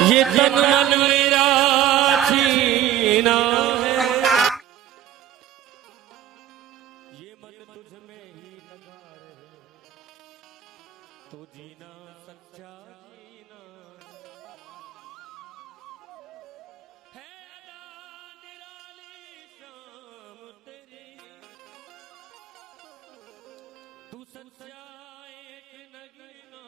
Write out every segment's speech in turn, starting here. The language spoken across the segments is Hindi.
ये तन मन मेरा छीना है, ये मन तुझ में ही लगा रहे, तो जीना सच्चा जीना है। निराली शाम तेरी, तू सच्चा एक नगीना,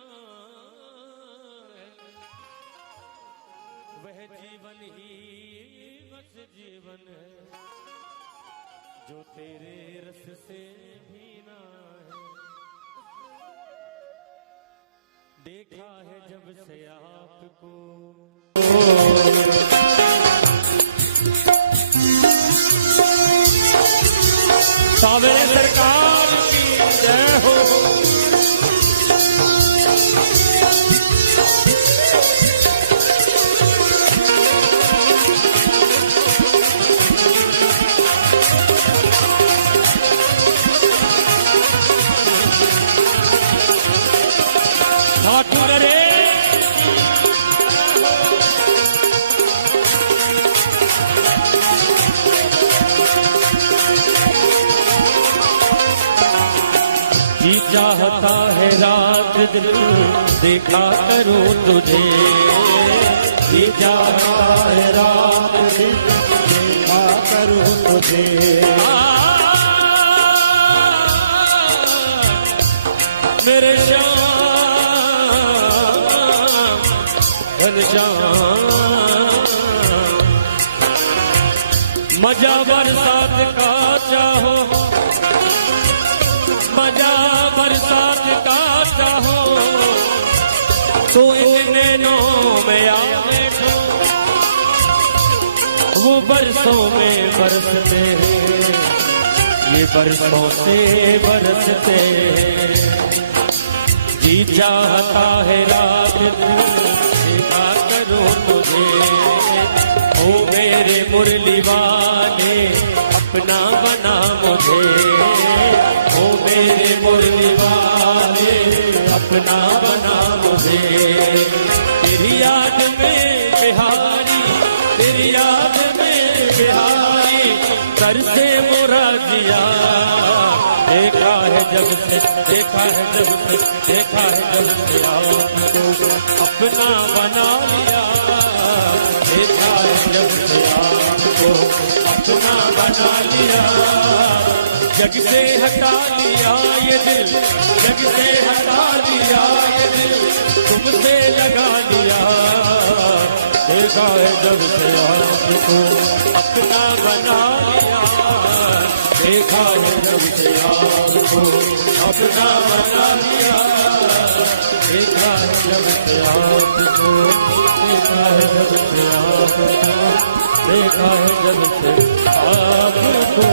वह जीवन ही बस जीवन है, जो तेरे रस से भीना है। देखा है जब से आपको, सावरे सरकार की जय हो। ठाकुर रे जी चाहता है रात दिन देखा करूं तुझे, जी चाहता है रात दिन देखा करूं तुझे। मेरे मजा बरसात का चाहो, मजा बरसात का चाहो, तो इन नैनों में आ बैठो, वो बरसों में बरसते हैं, ये बरसों से बरसते हैं। जी चाहता है रात देखा करो तुझे, ओ मेरे मुरली वाले अपना बना मुझे, ओ मेरे मुरली वाले अपना बना मुझे। तेरी याद में बिहारी, तेरी याद में बिहारी तरसे मोरा जिया। देखा है जब से, देखा है जब से, देखा है जब से आपको अपना बना लिया। देखा है जब से आपको अपना बना लिया, जग से हटा लिया ये दिल, जग से हटा लिया ये दिल, तुमसे लगा लिया। देखा है जब से आपको अपना बना लिया, देखा है जब से आपको अपना बना लिया। देखा है जब से आपको, देखा है जब से आपको, देखा है जब से आपको।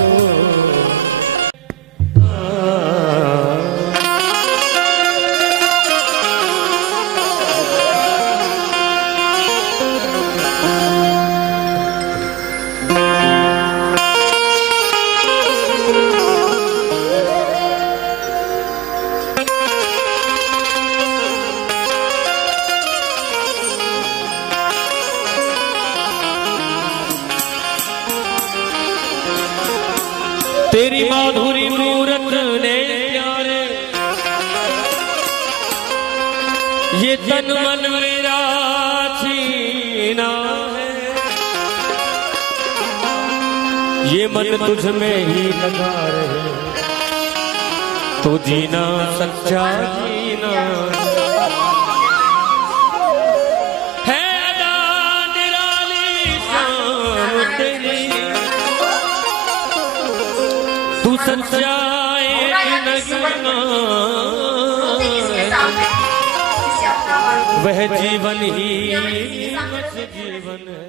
तेरी माधुरी मूरत ने प्यारे, ये तन मन मेरा छीना है, ये मन तुझ में ही लगा रहे, तो जीना सच्चा जीना है। निराली शाम तेरी, तू सच्चा एक नगीना, वह जीवन ही बस जीवन है,